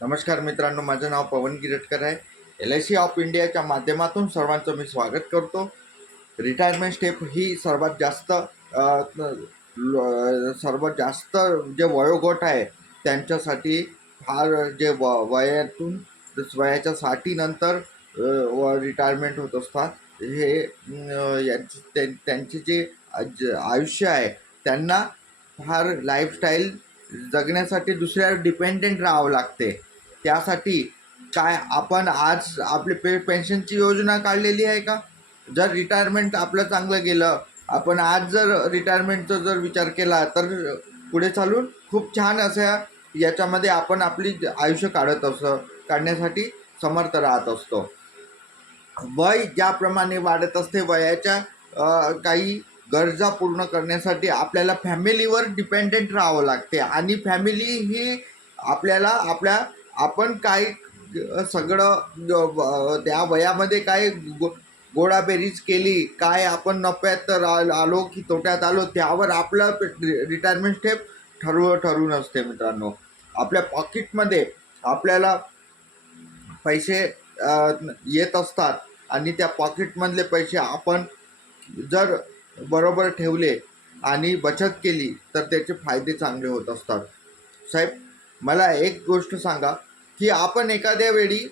नमस्कार मित्रांनो, माझं नाव पवन गिरटकर आहे. LIC ऑफ इंडियाच्या माध्यमातून सर्वांचं मी स्वागत करतो. रिटायरमेंट स्टेप ही सर्वात जास्त जे वयोगट आहे त्यांच्यासाठी फार जे वयातून वयाच्या 60 नंतर रिटायरमेंट होत असतात. हे त्यांचे जे आयुष्य आहे त्यांना फार लाईफस्टाईल जगण्यासाठी दुसऱ्यावर डिपेंडेंट राहावं लागते. त्यासाठी काय आपण आज आपली पेन्शनची योजना काढलेली आहे का? जर रिटायरमेंट आपलं चांगलं गेलं, आपण आज जर रिटायरमेंटचा जर विचार केला तर पुढे चालून खूप छान अशा याच्यामध्ये आपण आपली आयुष्य काढण्यासाठी समर्थ राहत असतो. वय ज्याप्रमाणे वाढत असते, वयाच्या काही गरजा पूर्ण करण्यासाठी आपल्याला फॅमिलीवर डिपेंडेंट राहावं लागते आणि फॅमिली ही आपल्याला आपण काय सगळं त्या वयामध्ये काय गोडाबेरीज केली, काय आपण नफ्यात आलो की तोट्यात आलो, त्यावर आपलं रिटायरमेंट स्टेप ठरून असते. मित्रांनो, आपल्या पॉकेटमध्ये आपल्याला पैसे येत असतात आणि त्या पॉकेटमधले पैसे आपण जर बरोबर ठेवले आणि बचत केली तर त्याचे फायदे चांगले होत असतात. साहेब, मला एक गोष्ट सांगा की आपण एखाद्या वेळी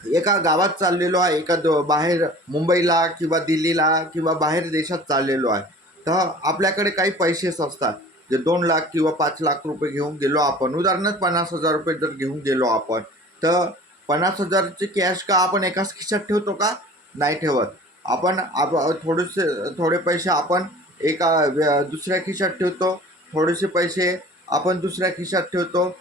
एका गावात चाललेलो आहे, बाहेर मुंबईला किंवा दिल्लीला किंवा बाहेर देशात चाललेलो आहे, तर आपल्याकडे काही पैसेच असतात. जे 2 लाख किंवा 5 लाख रुपये घेऊन गेलो आपण, उदाहरणार्थ 50,000 रुपये जर घेऊन गेलो आपण, तर 50,000ची कॅश का आपण एकाच खिशात ठेवतो का? नाही ठेवत. आपण थोडे पैसे आपण दुसऱ्या खिशात ठेवतो, थोडेसे पैसे आपण दुसऱ्या खिशात ठेवतो,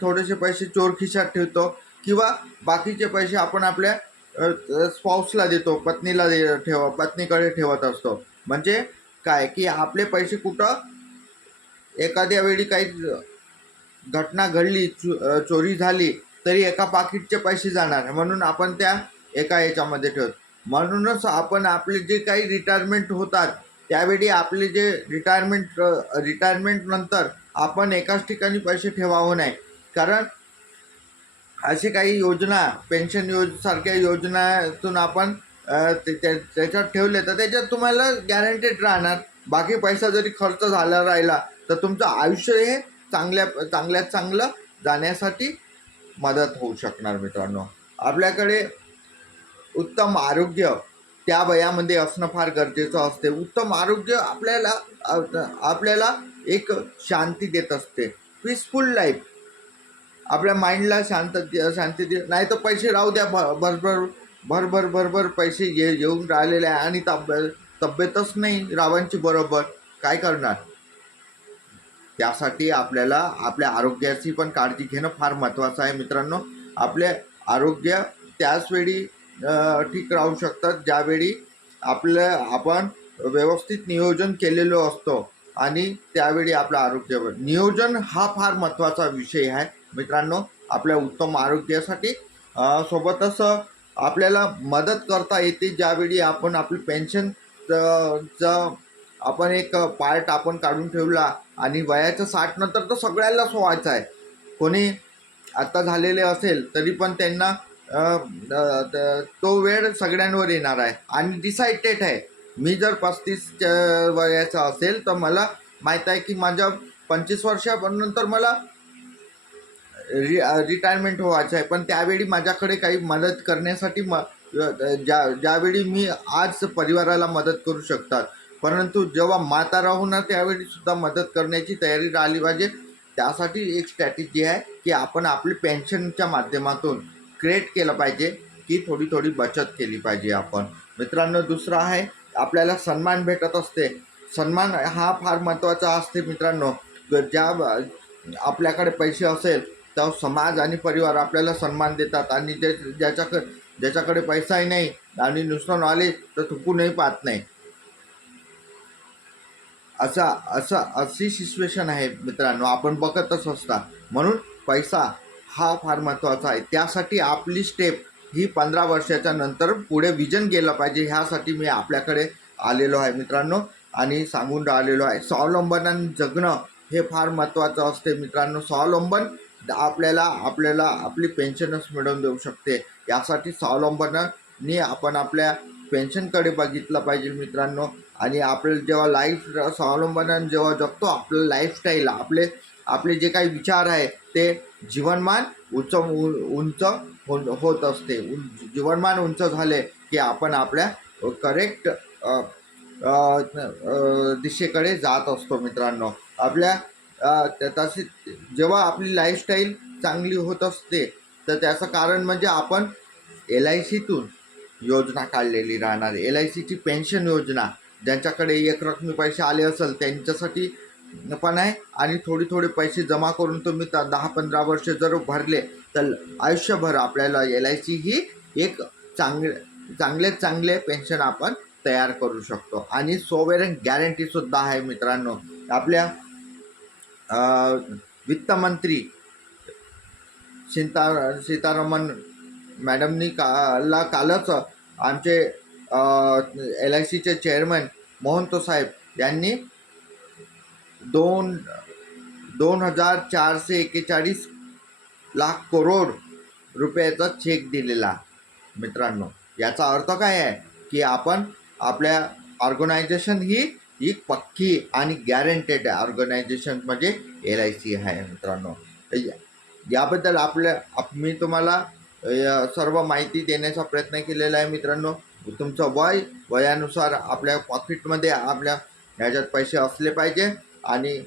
थोडेसे पैसे चोर खिशात ठेवतो किंवा बाकीचे पैसे आपण आपल्या स्पाऊसला देतो, पत्नीकडे ठेवत असतो. म्हणजे काय की आपले पैसे कुठं एखाद्या वेळी काही घटना घडली, चोरी झाली तरी एका पाकिटचे पैसे जाणार, म्हणून आपण त्या एका याच्यामध्ये ठेवतो. म्हणूनच आपण आपले जे काही रिटायरमेंट होतात त्यावेळी आपले जे रिटायरमेंट नंतर आपण एकाच ठिकाणी पैसे ठेवावं नाही. कारण असे काही योजना, पेन्शन सारख्या योजनातून आपण त्याच्यात ठेवले तर त्याच्यात तुम्हाला गॅरंटेड राहणार. बाकी पैसा जरी खर्च झाला राहिला तर तुमचं आयुष्य हे चांगल्यात चांगलं जाण्यासाठी मदत होऊ शकणार. मित्रांनो, आपल्याकडे उत्तम आरोग्य त्या वयामध्ये असणं फार गरजेचं असते. उत्तम आरोग्य आपल्याला एक शांती देत असते, पीसफुल लाईफ. आपल्या माइंडला शांती दे. नाही तर पैसे राहू द्या, भरभर पैसे येऊन राहिलेले आहे आणि तब्येतच नाही रावांची बरोबर, काय करणार? त्यासाठी आपल्याला आपल्या आरोग्याची पण काळजी घेणं फार महत्त्वाचं आहे. मित्रांनो, आपले आरोग्य त्याच वेळी ठीक राहू शकतात ज्यावेळी आपण व्यवस्थित नियोजन केलेलो असतो आणि त्यावेळी आपलं आरोग्यावर नियोजन हा फार महत्त्वाचा विषय आहे. मित्रांनो, आपल्या उत्तम आरोग्यासाठी सोबतच आपल्याला मदत करता येते ज्यावेळी आपण आपली पेन्शनचं आपण एक पार्ट आपण काढून ठेवला आणि वयाच्या 60 नंतर तर सगळ्यालाच व्हायचं आहे. कोणी आता झालेले असेल तरी पण त्यांना तो वेळ सगळ्यांवर येणार आहे आणि डिसाइडेड आहे. मी जर 35 वयाचा असेल तर मला माहीत आहे की माझ्या 25 वर्षानंतर मला रिटायरमेंट व्हायचं आहे. पण त्यावेळी माझ्याकडे काही मदत करण्यासाठी ज्यावेळी मी आज परिवाराला मदत करू शकतात, परंतु जेव्हा म्हातारा होणार त्यावेळी सुद्धा मदत करण्याची तयारी राहिली पाहिजे. त्यासाठी एक स्ट्रॅटेजी आहे की आपण आपली पेन्शनच्या माध्यमातून क्रिएट केलं पाहिजे की थोडी बचत केली पाहिजे आपण. मित्रांनो, दुसरं आहे आपल्याला सन्मान भेटत असते. सन्मान हा फार महत्त्वाचा असते. मित्रांनो, ज्या आपल्याकडे पैसे असेल तर समाज आणि परिवार आपल्याला सन्मान देतात आणि ज्याच्याकडे पैसाही नाही आणि नुसतं नॉलेज तर थुकूनही पाहत नाही. अशी सिच्युएशन आहे. मित्रांनो, आपण बघतच असता. म्हणून पैसा हा फार महत्त्वाचा आहे. त्यासाठी आपली स्टेप ही 15 वर्षाच्या नंतर पुढे विजन गेलं पाहिजे. ह्यासाठी मी आपल्याकडे आलेलो आहे मित्रांनो आणि सांगून राहिलेलो आहे. स्वावलंबनाने जगणं हे फार महत्त्वाचं असते. मित्रांनो, स्वावलंबन आपल्याला आपल्याला आपली पेन्शनच मिळवून देऊ शकते. यासाठी स्वावलंबनाने आपण आपल्या पेन्शनकडे बघितलं पाहिजे मित्रांनो. आणि आपलं जेव्हा लाईफ स्वावलंबनाने जेव्हा जगतो, आपलं लाईफस्टाईल आपले आपले जे काही विचार आहे ते जीवनमान उंच होत असते. जीवनमान उंच झाले की आपण आपल्या करेक्ट दिशेकडे जात असतो मित्रांनो. आपल्या तशी जेव्हा आपली लाईफस्टाईल चांगली होत असते तर त्याचं कारण म्हणजे आपण LICतून योजना काढलेली राहणार. LICची पेन्शन योजना, ज्यांच्याकडे एकरकमी पैसे आले असेल त्यांच्यासाठी पण आहे. आणि थोडे पैसे जमा करून तुम्ही 10-15 वर्ष जर भरले तर आयुष्यभर आपल्याला LIC ही एक चांगले पेन्शन आपण तयार करू शकतो. आणि सॉव्हरेन गॅरंटीसुद्धा आहे मित्रांनो. आपल्या वित्तमंत्री सीतारामन मॅडमनी कालच आमचे LICचे चेअरमन मोहंतो साहेब यांनी 2,441 लाख करोड रुपयाचा चेक दिलेला मित्रांनो. याचा अर्थ काय आहे की आपण आपल्या ऑर्गनायझेशन ही एक पक्की आणि गॅरंटेड ऑर्गनायझेशन म्हणजे LIC आहे मित्रांनो. याबद्दल मी तुम्हाला सर्व माहिती देण्याचा प्रयत्न केलेला आहे मित्रांनो. तुमचं वयानुसार आपल्या पॉकेटमध्ये आपल्या ह्याच्यात पैसे असले पाहिजे आणि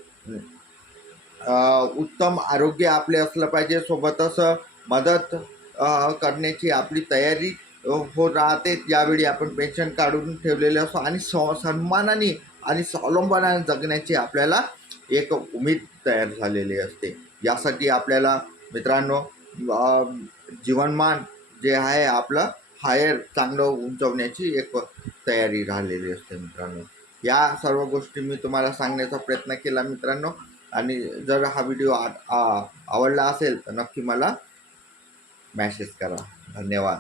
उत्तम आरोग्य आपले असलं पाहिजे. सोबतच मदत करण्याची आपली तयारी होत राहते. यावेळी आपण पेन्शन काढून ठेवलेले असतो आणि सन्मानाने आणि स्वावलंबनाने जगण्याची आपल्याला एक उमेद तयार झालेली असते. यासाठी आपल्याला मित्रांनो जीवनमान जे आहे आपलं हायर चांगलं उंचवण्याची एक तयारी राहिलेली असते मित्रांनो. या सर्व गोष्टी मी तुम्हाला सांगण्याचा प्रयत्न केला मित्रांनो. आणि जर हा व्हिडिओ आवडला असेल तर नक्की मला मॅसेज करा. धन्यवाद.